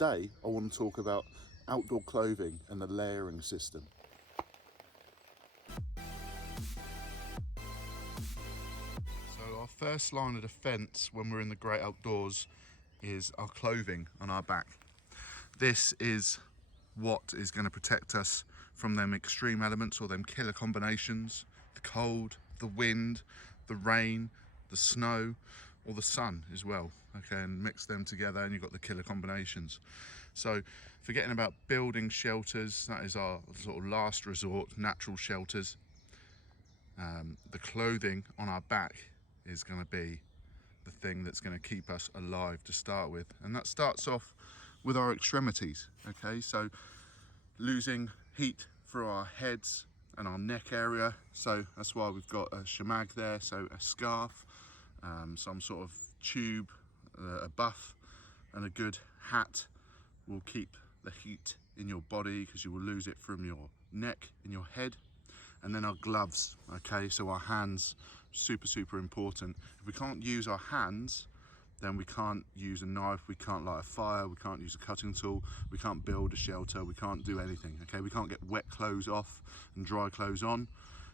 today I want to talk about outdoor clothing and the layering system. So our first line of defense when we're in the great outdoors is our clothing on our back. This is what is going to protect us from them extreme elements or them killer combinations: the cold, the wind, the rain, the snow, or the sun as well. Okay, and mix them together and you've got the killer combinations. So forgetting about building shelters, that is our sort of last resort, natural shelters. The clothing on our back is going to be the thing that's going to keep us alive to start with, and that starts off with our extremities. Okay, so losing heat through our heads and our neck area, so that's why we've got a shamag there, so a scarf, some sort of tube, a buff and a good hat will keep the heat in your body, because you will lose it from your neck and your head. And then our gloves, okay, so our hands, super important. If we can't use our hands, then we can't use a knife, we can't light a fire, we can't use a cutting tool, we can't build a shelter, we can't do anything, okay? We can't get wet clothes off and dry clothes on.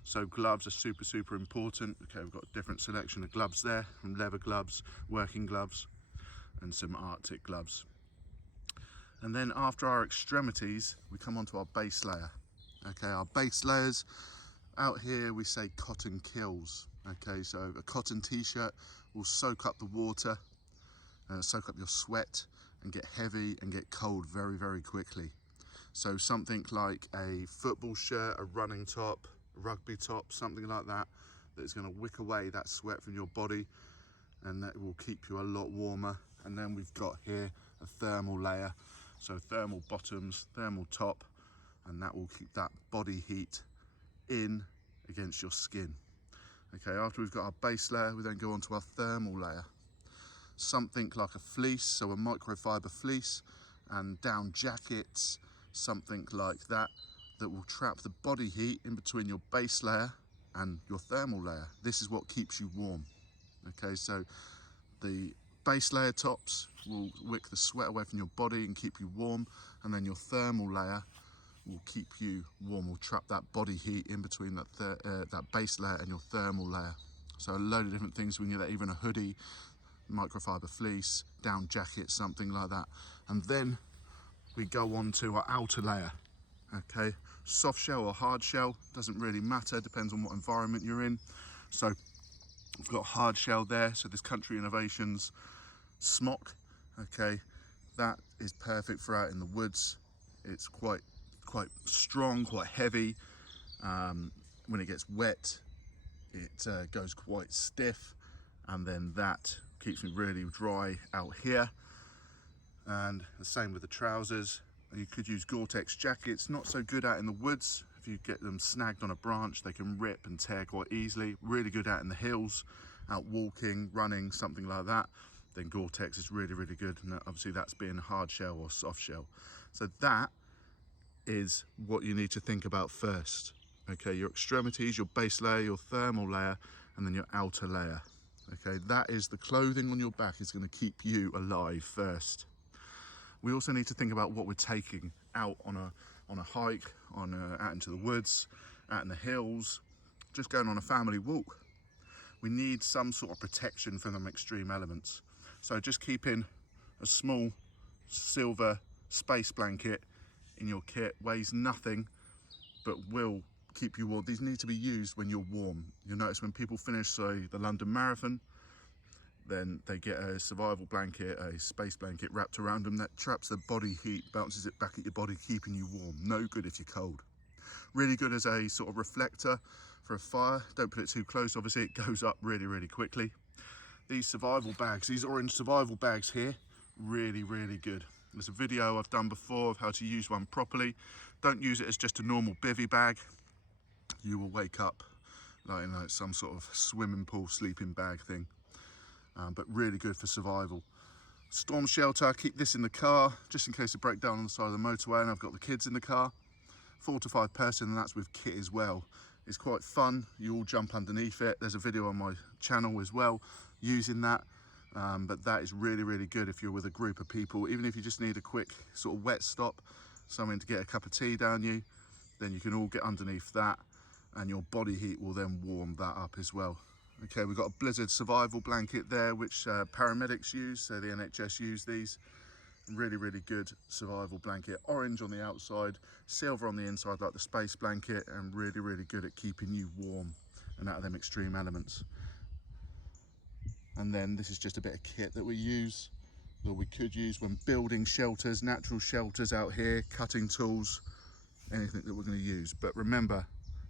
So gloves are super important. Okay, we've got a different selection of gloves there, from leather gloves, working gloves, and some Arctic gloves. And then after our extremities, we come onto our base layer. Okay, our base layers, out here we say cotton kills. Okay, so a cotton t-shirt will soak up the water, soak up your sweat, and get heavy and get cold very quickly. So something like a football shirt, a running top, a rugby top, something like that, that's going to wick away that sweat from your body, and that will keep you a lot warmer. And then we've got here a thermal layer, so thermal bottoms, thermal top, and that will keep that body heat in against your skin. Okay, after we've got our base layer, we then go on to our thermal layer. Something like a fleece, so a microfiber fleece, and down jackets, something like that, that will trap the body heat in between your base layer and your thermal layer. This is what keeps you warm. Okay, so the base layer tops will wick the sweat away from your body and keep you warm, and then your thermal layer will keep you warm, will trap that body heat in between that base layer and your thermal layer. So a load of different things. We can get that, even a hoodie, microfiber fleece, down jacket, something like that. And then we go on to our outer layer. Okay, soft shell or hard shell, doesn't really matter, depends on what environment you're in. So we've got hard shell there, so this Country Innovations smock. Okay, that is perfect for out in the woods. It's quite strong, quite heavy. When it gets wet, it goes quite stiff, and then that keeps me really dry out here. And the same with the trousers. You could use Gore-Tex jackets, not so good out in the woods. If you get them snagged on a branch, they can rip and tear quite easily. Really good out in the hills, out walking, running, something like that. Then Gore-Tex is really good, and obviously that's being hard shell or soft shell. So that is what you need to think about first. Okay, your extremities, your base layer, your thermal layer, and then your outer layer. Okay, that is the clothing on your back is going to keep you alive first. We also need to think about what we're taking out on a hike, out into the woods, out in the hills, just going on a family walk. We need some sort of protection from them extreme elements. So just keeping a small silver space blanket in your kit, weighs nothing but will keep you warm. These need to be used when you're warm. You'll notice when people finish, say, the London Marathon, then they get a survival blanket, a space blanket wrapped around them that traps the body heat, bounces it back at your body, keeping you warm. No good if you're cold. Really good as a sort of reflector for a fire. Don't put it too close, obviously it goes up really quickly. These survival bags, these orange survival bags here, really good. There's a video I've done before of how to use one properly. Don't use it as just a normal bivvy bag. You will wake up like some sort of swimming pool sleeping bag thing. But really good for survival. Storm shelter, keep this in the car just in case I break down on the side of the motorway and I've got the kids in the car. 4 to 5 person, and that's with kit as well. It's quite fun, you all jump underneath it. There's a video on my channel as well using that. but that is really, really good if you're with a group of people. Even if you just need a quick sort of wet stop, something to get a cup of tea down you, then you can all get underneath that, and your body heat will then warm that up as well. Okay, we've got a Blizzard survival blanket there, which paramedics use, so the NHS use these. Really, really good survival blanket. Orange on the outside, silver on the inside like the space blanket, and really, really good at keeping you warm and out of them extreme elements. And then this is just a bit of kit that we use, that we could use when building shelters, natural shelters out here, cutting tools, anything that we're going to use. But remember,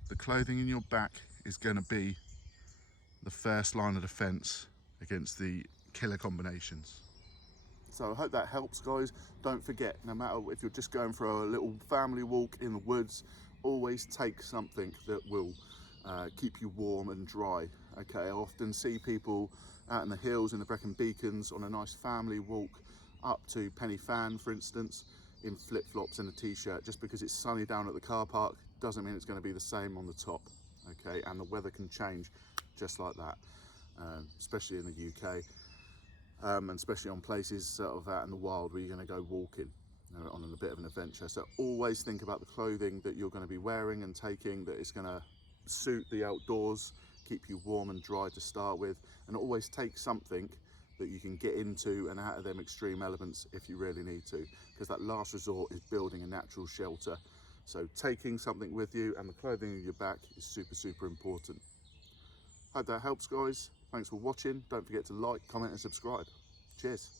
the clothing in your back is going to be the first line of defense against the killer combinations. So I hope that helps, guys. Don't forget, no matter if you're just going for a little family walk in the woods, always take something that will keep you warm and dry. Okay, I often see people out in the hills in the Brecon Beacons on a nice family walk up to Pen y Fan, for instance, in flip-flops and a t-shirt. Just because it's sunny down at the car park doesn't mean it's going to be the same on the top. Okay, and the weather can change just like that, especially in the UK, and especially on places sort of out in the wild where you're going to go walking on a bit of an adventure. So always think about the clothing that you're going to be wearing and taking, that is going to suit the outdoors, keep you warm and dry to start with, and always take something that you can get into and out of them extreme elements if you really need to, because that last resort is building a natural shelter. So taking something with you and the clothing on your back is super, super important. Hope that helps, guys. Thanks for watching. Don't forget to like, comment and subscribe. Cheers.